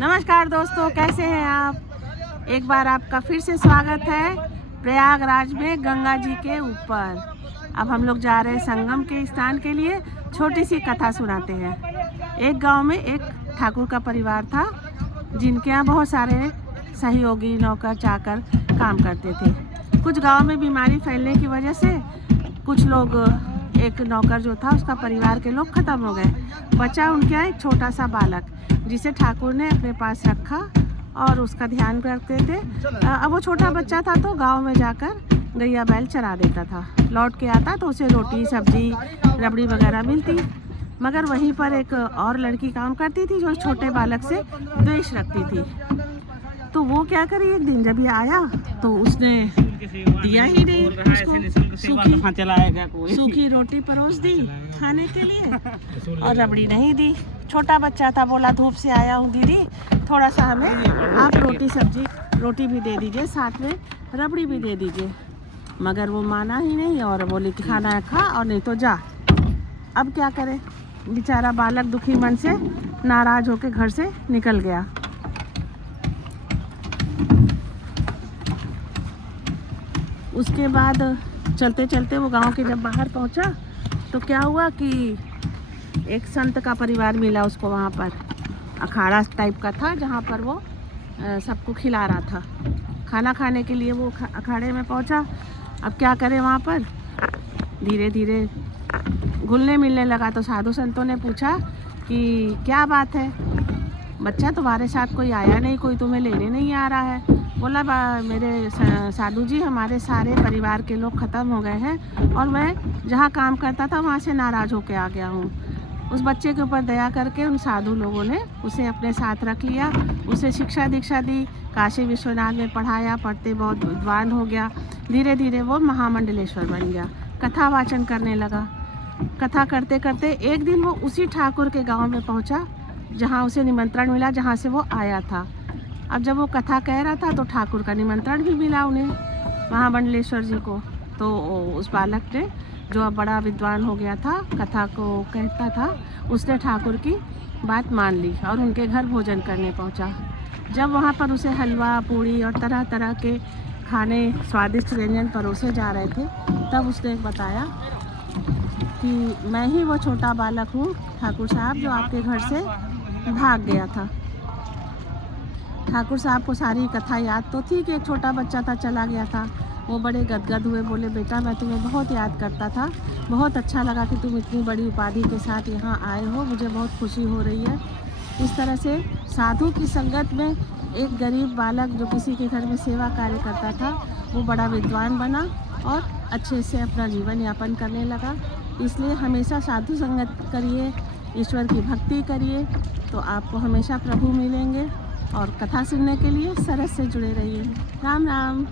नमस्कार दोस्तों, कैसे हैं आप। एक बार आपका फिर से स्वागत है प्रयागराज में गंगा जी के ऊपर। अब हम लोग जा रहे हैं संगम के स्थान के लिए। छोटी सी कथा सुनाते हैं। एक गांव में एक ठाकुर का परिवार था, जिनके यहाँ बहुत सारे सहयोगी नौकर चाकर काम करते थे। कुछ गांव में बीमारी फैलने की वजह से कुछ लोग, एक नौकर जो था उसका परिवार के लोग ख़त्म हो गए। बचा उनके यहाँ एक छोटा सा बालक, जिसे ठाकुर ने अपने पास रखा और उसका ध्यान करते थे। अब वो छोटा बच्चा था तो गांव में जाकर गैया बैल चरा देता था। लौट के आता तो उसे रोटी सब्जी रबड़ी वगैरह मिलती। मगर वहीं पर एक और लड़की काम करती थी जो छोटे बालक से द्वेष रखती थी। तो वो क्या करी, एक दिन जब ये आया तो उसने दिया ही नहीं उसको सूखी रोटी परोस दी खाने के लिए और रबड़ी नहीं दी। छोटा बच्चा था, बोला धूप से आया हूँ दीदी, थोड़ा सा हमें आप रोटी सब्जी रोटी भी दे दीजिए, साथ में रबड़ी भी दे दीजिए। मगर वो माना ही नहीं और बोली कि खाना है खा और नहीं तो जा। अब क्या करे, बेचारा बालक दुखी मन से नाराज होकर घर से निकल गया। उसके बाद चलते चलते वो गांव के जब बाहर पहुंचा तो क्या हुआ कि एक संत का परिवार मिला उसको। वहाँ पर अखाड़ा टाइप का था जहाँ पर वो सबको खिला रहा था। खाना खाने के लिए वो अखाड़े में पहुँचा। अब क्या करे, वहाँ पर धीरे धीरे घुलने मिलने लगा। तो साधु संतों ने पूछा कि क्या बात है, बच्चा तुम्हारे साथ कोई आया नहीं, कोई तुम्हें लेने नहीं आ रहा है। बोला मेरे साधु जी, हमारे सारे परिवार के लोग ख़त्म हो गए हैं और मैं जहाँ काम करता था वहाँ से नाराज़ होकर आ गया हूँ। उस बच्चे के ऊपर दया करके उन साधु लोगों ने उसे अपने साथ रख लिया, उसे शिक्षा दीक्षा दी, काशी विश्वनाथ में पढ़ाया, पढ़ते बहुत विद्वान हो गया। धीरे धीरे वो महामंडलेश्वर बन गया, कथा वाचन करने लगा। कथा करते करते एक दिन वो उसी ठाकुर के गाँव में पहुँचा जहाँ उसे निमंत्रण मिला, जहाँ से वो आया था। अब जब वो कथा कह रहा था तो ठाकुर का निमंत्रण भी मिला उन्हें, महामंडलेश्वर जी को। तो उस बालक ने, जो अब बड़ा विद्वान हो गया था, कथा को कहता था, उसने ठाकुर की बात मान ली और उनके घर भोजन करने पहुंचा। जब वहां पर उसे हलवा पूड़ी और तरह तरह के खाने, स्वादिष्ट व्यंजन परोसे जा रहे थे, तब उसने बताया कि मैं ही वो छोटा बालक हूँ ठाकुर साहब, जो आपके घर से भाग गया था। ठाकुर साहब को सारी कथा याद तो थी कि एक छोटा बच्चा था, चला गया था। वो बड़े गदगद हुए, बोले बेटा मैं तुम्हें बहुत याद करता था, बहुत अच्छा लगा कि तुम इतनी बड़ी उपाधि के साथ यहाँ आए हो, मुझे बहुत खुशी हो रही है। इस तरह से साधु की संगत में एक गरीब बालक जो किसी के घर में सेवा कार्य करता था, वो बड़ा विद्वान बना और अच्छे से अपना जीवन यापन करने लगा। इसलिए हमेशा साधु संगत करिए, ईश्वर की भक्ति करिए, तो आपको हमेशा प्रभु मिलेंगे। और कथा सुनने के लिए सरस से जुड़े रहिए। राम राम।